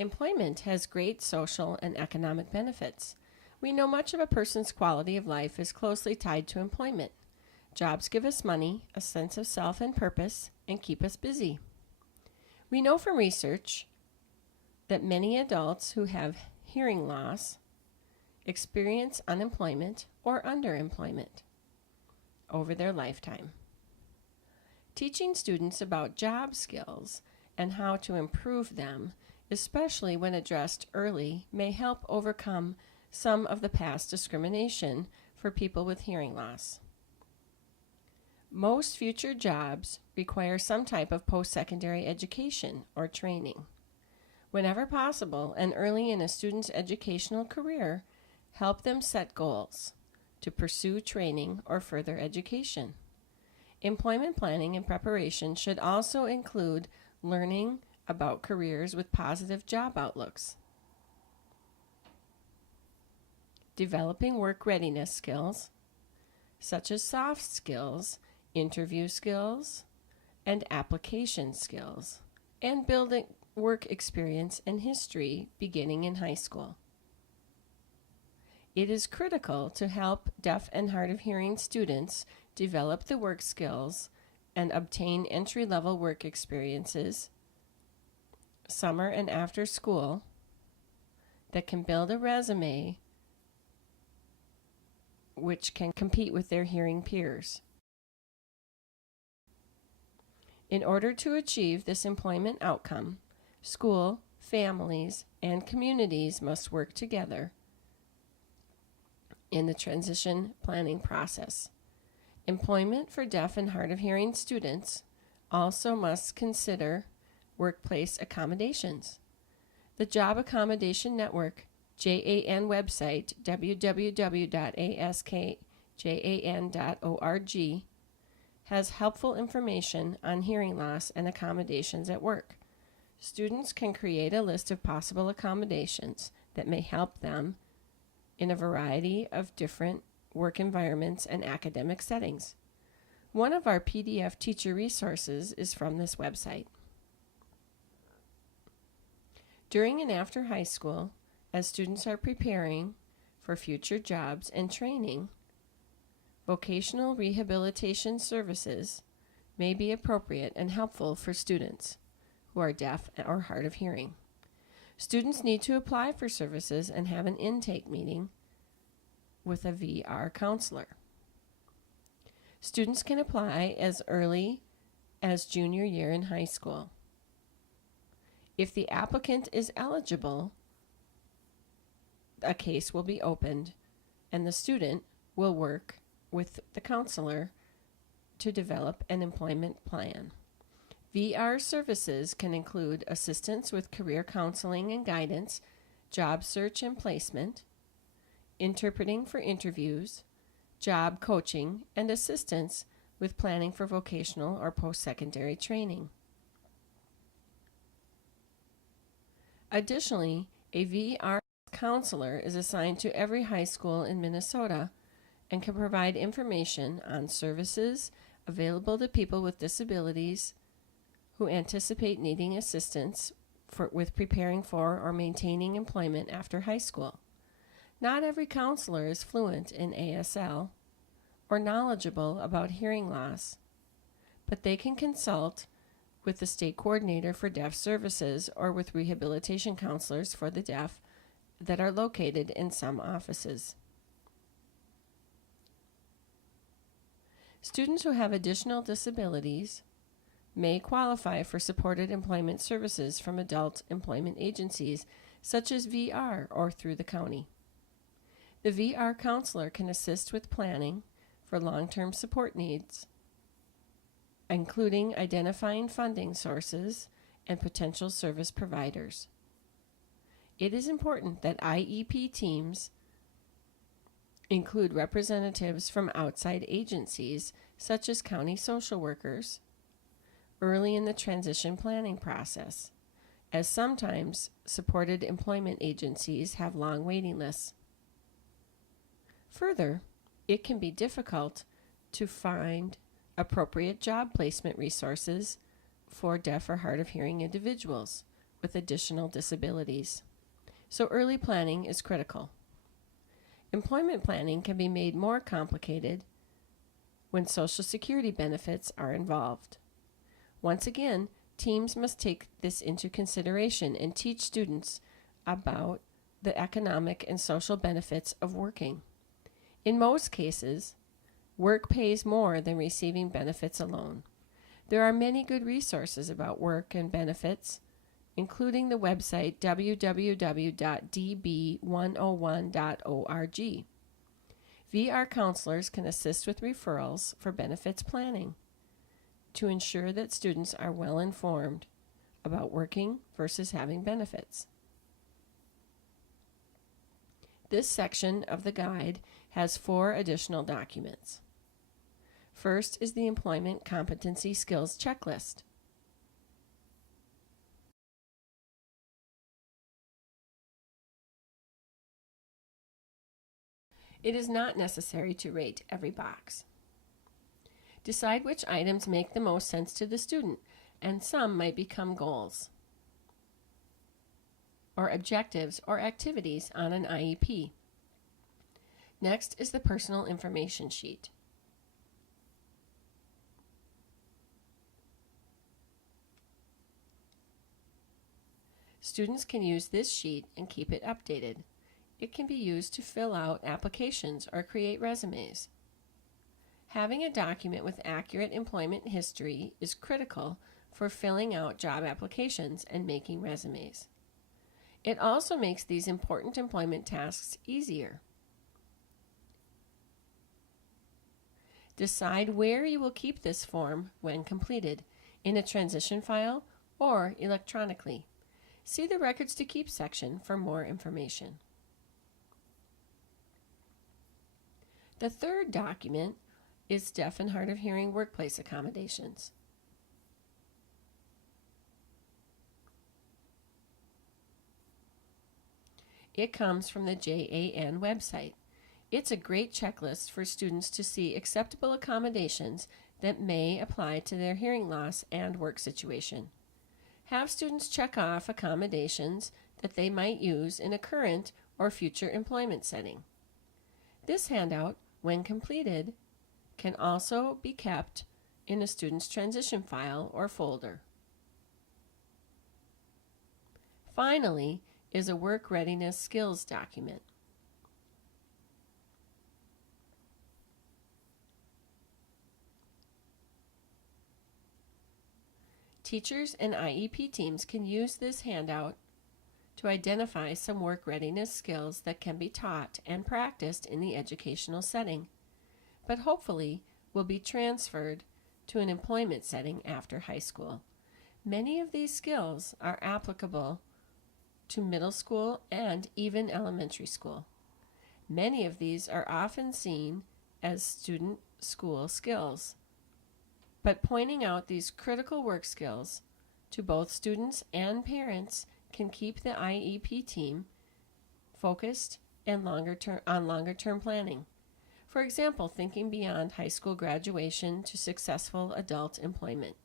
Employment has great social and economic benefits. We know much of a person's quality of life is closely tied to employment. Jobs give us money, a sense of self and purpose, and keep us busy. We know from research that many adults who have hearing loss experience unemployment or underemployment over their lifetime. Teaching students about job skills and how to improve them, especially when addressed early, may help overcome some of the past discrimination for people with hearing loss. Most future jobs require some type of post-secondary education or training. Whenever possible and early in a student's educational career, help them set goals to pursue training or further education. Employment planning and preparation should also include learning about careers with positive job outlooks, developing work readiness skills, such as soft skills, interview skills, and application skills, and building work experience and history beginning in high school. It is critical to help deaf and hard of hearing students develop the work skills and obtain entry-level work experiences, summer and after school, that can build a resume which can compete with their hearing peers. In order to achieve this employment outcome, school, families, and communities must work together in the transition planning process. Employment for deaf and hard of hearing students also must consider workplace accommodations. The Job Accommodation Network, JAN website, www.askjan.org, has helpful information on hearing loss and accommodations at work. Students can create a list of possible accommodations that may help them in a variety of different work environments and academic settings. One of our PDF teacher resources is from this website. During and after high school, as students are preparing for future jobs and training, vocational rehabilitation services may be appropriate and helpful for students who are deaf or hard of hearing. Students need to apply for services and have an intake meeting with a VR counselor. Students can apply as early as junior year in high school. If the applicant is eligible, a case will be opened and the student will work with the counselor to develop an employment plan. VR services can include assistance with career counseling and guidance, job search and placement, interpreting for interviews, job coaching, and assistance with planning for vocational or post-secondary training. Additionally, a VR counselor is assigned to every high school in Minnesota and can provide information on services available to people with disabilities who anticipate needing assistance with preparing for or maintaining employment after high school. Not every counselor is fluent in ASL or knowledgeable about hearing loss, but they can consult with the state coordinator for deaf services or with rehabilitation counselors for the deaf that are located in some offices. Students who have additional disabilities may qualify for supported employment services from adult employment agencies such as VR or through the county. The VR counselor can assist with planning for long-term support needs, including identifying funding sources and potential service providers. It is important that IEP teams include representatives from outside agencies such as county social workers early in the transition planning process, as sometimes supported employment agencies have long waiting lists. Further, it can be difficult to find appropriate job placement resources for deaf or hard of hearing individuals with additional disabilities. So early planning is critical. Employment planning can be made more complicated when Social Security benefits are involved. Once again, teams must take this into consideration and teach students about the economic and social benefits of working. In most cases, work pays more than receiving benefits alone. There are many good resources about work and benefits, including the website www.db101.org. VR counselors can assist with referrals for benefits planning to ensure that students are well informed about working versus having benefits. This section of the guide has 4 additional documents. First is the Employment Competency Skills Checklist. It is not necessary to rate every box. Decide which items make the most sense to the student, and some might become goals or objectives or activities on an IEP. Next is the Personal Information Sheet. Students can use this sheet and keep it updated. It can be used to fill out applications or create resumes. Having a document with accurate employment history is critical for filling out job applications and making resumes. It also makes these important employment tasks easier. Decide where you will keep this form when completed, in a transition file or electronically. See the Records to Keep section for more information. The third document is Deaf and Hard of Hearing Workplace Accommodations. It comes from the JAN website. It's a great checklist for students to see acceptable accommodations that may apply to their hearing loss and work situation. Have students check off accommodations that they might use in a current or future employment setting. This handout, when completed, can also be kept in a student's transition file or folder. Finally is a work readiness skills document. Teachers and IEP teams can use this handout to identify some work readiness skills that can be taught and practiced in the educational setting, but hopefully will be transferred to an employment setting after high school. Many of these skills are applicable to middle school and even elementary school. Many of these are often seen as student school skills, but pointing out these critical work skills to both students and parents can keep the IEP team focused and longer-term planning. For example, thinking beyond high school graduation to successful adult employment.